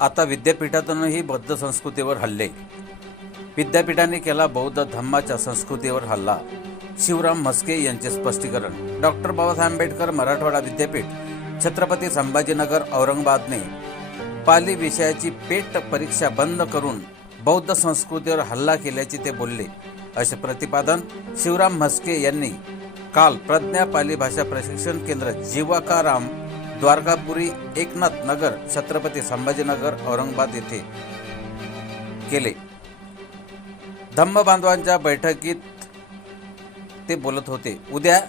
आता विद्यापीठातूनही बौद्ध संस्कृतीवर हल्ले. विद्यापीठाने केला बौद्ध धम्माच्या संस्कृतीवर हल्ला. शिवराम म्हस्के यांचे स्पष्टीकरण. डॉक्टर बाबासाहेब आंबेडकर मराठवाडा विद्यापीठ छत्रपती संभाजीनगर औरंगाबादने पाली विषयाची पेट परीक्षा बंद करून बौद्ध संस्कृतीवर हल्ला केल्याचे ते बोलले. असे प्रतिपादन शिवराम म्हस्के यांनी. काल प्रज्ञा पाली भाषा प्रशिक्षण केंद्र जीवाकाराम द्वारकापुरी एकनाथ नगर छत्रपती संभाजीनगर औरंगाबाद येथे केले. धम्म बांधवांच्या बैठकीत ते बोलत होते. उद्या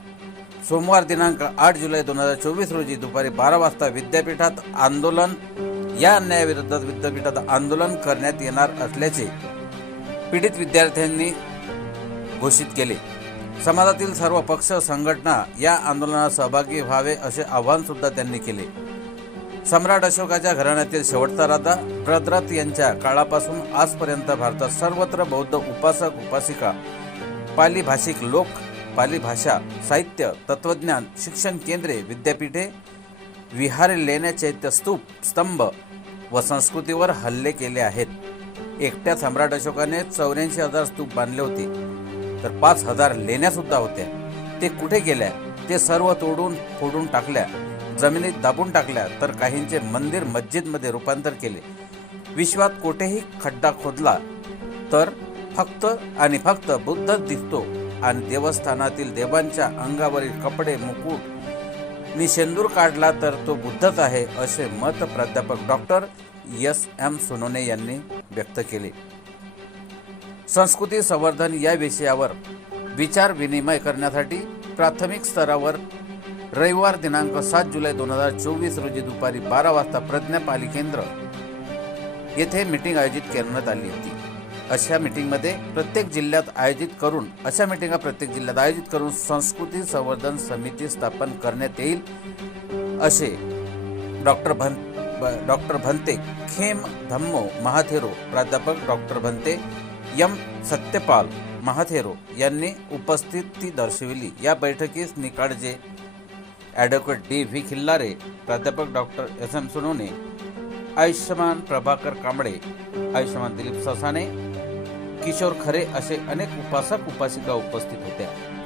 सोमवार दिनांक आठ जुलै दोन हजार चोवीस रोजी दुपारी बारा वाजता विद्यापीठात आंदोलन या अन्यायाविरोधात विद्यापीठात आंदोलन करण्यात येणार असल्याचे पीडित विद्यार्थ्यांनी घोषित केले. समाजातील सर्व पक्ष संघटना या आंदोलनात सहभागी व्हावे असे आवाहन सुद्धा त्यांनी केले. सम्राट अशोकाच्या घराण्यातील शेवटचा राजा ब्रदरथ यांच्या काळापासून आजपर्यंत भारतात सर्वत्र बौद्ध उपासक उपासिका पाली भाषिक लोक पाली भाषा साहित्य तत्वज्ञान शिक्षण केंद्रे विद्यापीठे विहारे लेण्या स्तूप स्तंभ व संस्कृतीवर हल्ले केले आहेत. एकट्या सम्राट अशोकाने चौऱ्याऐंशी हजार स्तूप बांधले होते. तर पाच हजार लेण्या सुद्धा होत्या. ते कुठे गेल्या? ते सर्व तोडून फोडून टाकल्या. जमिनीत दाबून टाकल्या तर काहींचे मंदिर मस्जिदमध्ये रूपांतर केले. विश्वात कुठेही खड्डा खोदला तर फक्त आणि फक्त बुद्धच दिसतो आणि देवस्थानातील देवांच्या अंगावरील कपडे मुकुट मी शेंदूर काढला तर तो बुद्धच आहे असे मत प्राध्यापक डॉक्टर एस एम सोनोने यांनी व्यक्त केले. संस्कृती संवर्धन या विषयावर विचार विनिमय करण्यासाठी प्राथमिक स्तरावर रविवार दिनांक सात जुलै दोन हजार चोवीस रोजी दुपारी बारा वाजता प्रज्ञापाली केंद्र येथे मीटिंग आयोजित करण्यात आली होती. अशा मीटिंगमध्ये प्रत्येक जिल्ह्यात आयोजित करून अशा मीटिंगा प्रत्येक जिल्ह्यात आयोजित करून संस्कृती संवर्धन समिती स्थापन करण्यात येईल असे डॉक्टर भन ब- डॉक्टर भंते खेम धम्मो महाथेरो प्राध्यापक डॉक्टर भंते एम. सत्यपाल महाथेरो यांनी उपस्थिती दर्शविली. या बैठकीस Nikalje advocate D. V. Khillare प्राध्यापक डॉक्टर एस. एम. सोनोने आयुष्यमान प्रभाकर कांबळे आयुष्यमान दिलीप ससाने किशोर खरे असे अनेक उपासक उपासिका उपस्थित होत्या.